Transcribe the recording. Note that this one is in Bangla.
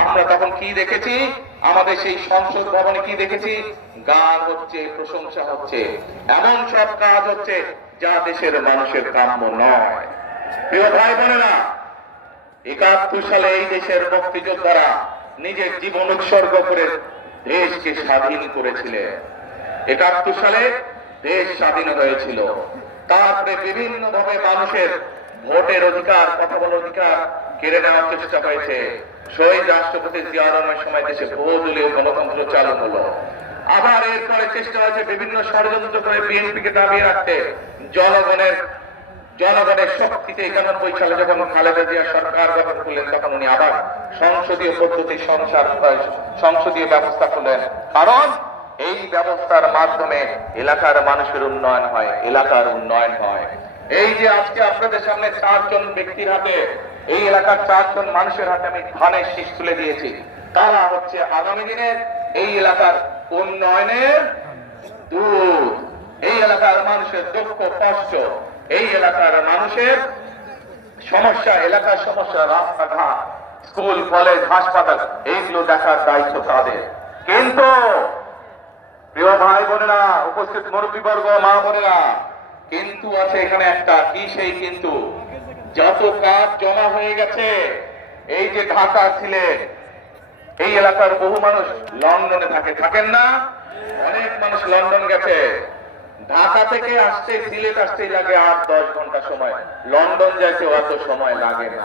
আমরা তখন কি দেখেছি? আমাদের সেই সংসদ ভবনে কি দেখেছি? গান হচ্ছে, প্রশংসা হচ্ছে, এমন সব কাজ হচ্ছে যা দেশের মানুষের কাম্য নয়। প্রিয় ভাই বোনেরা, ৭১ সালে এই দেশের মুক্তিযোদ্ধারা নিজের জীবন উৎসর্গ করে দেশকে স্বাধীন করেছিলেন। ৭১ সালে দেশ স্বাধীন হয়েছিল। তারপরে বিভিন্ন ভাবে মানুষের ভোটের অধিকার, কথা বলার অধিকার কেড়ে নেওয়ার চেষ্টা হয়েছে। শহীদ রাষ্ট্রপতি জিয়া রহমানের সময় দেশে বহুদলীয় গণতন্ত্র চালু হলো। আবার এরপরে চেষ্টা হয়েছে বিভিন্ন ষড়যন্ত্র করে বিএনপিকে দাবিয়ে রাখতে। জনগণের শক্তিতে ৯১ সালে যখন খালেদা জিয়া সরকার গঠন করলেন, তখন উনি আবার সংসদীয় পদ্ধতি সংসদীয় ব্যবস্থা করলেন। কারণ এই ব্যবস্থার মাধ্যমে এলাকার মানুষের উন্নয়ন হয়, এলাকার উন্নয়ন হয়। এই যে আজকে আপনাদের সামনে ৪ জন ব্যক্তির হাতে, এই এলাকার ৪ জন মানুষের হাতে আমি ধানের শীষ তুলে দিয়েছি। তারা হচ্ছে আগামী দিনের এই এলাকার উন্নয়নের দূত। এই এলাকার মানুষের দুঃখ কষ্ট, এই এলাকার মানুষের সমস্যা, এলাকার সমস্যা, রাস্তাঘাট, স্কুল, কলেজ, হাসপাতাল, এইগুলো দেখার দায়িত্ব তাদের। কিন্তু প্রিয় ভাই বোনেরা, উপস্থিত মুরব্বীবর্গ, মা বোনেরা, কিন্তু আছে এখানে একটা। কি সেই কিন্তু? যত কাজ জমা হয়ে গেছে, এই যে ঢাকা ছিলেন, এই এলাকার বহু মানুষ লন্ডনে থাকেন না? অনেক মানুষ লন্ডন গেছে। ঢাকা থেকে আসছে, সিলেট আসতে লাগে ৮-১০ ঘন্টা সময়, লন্ডন যাইতে অত সময় লাগে না।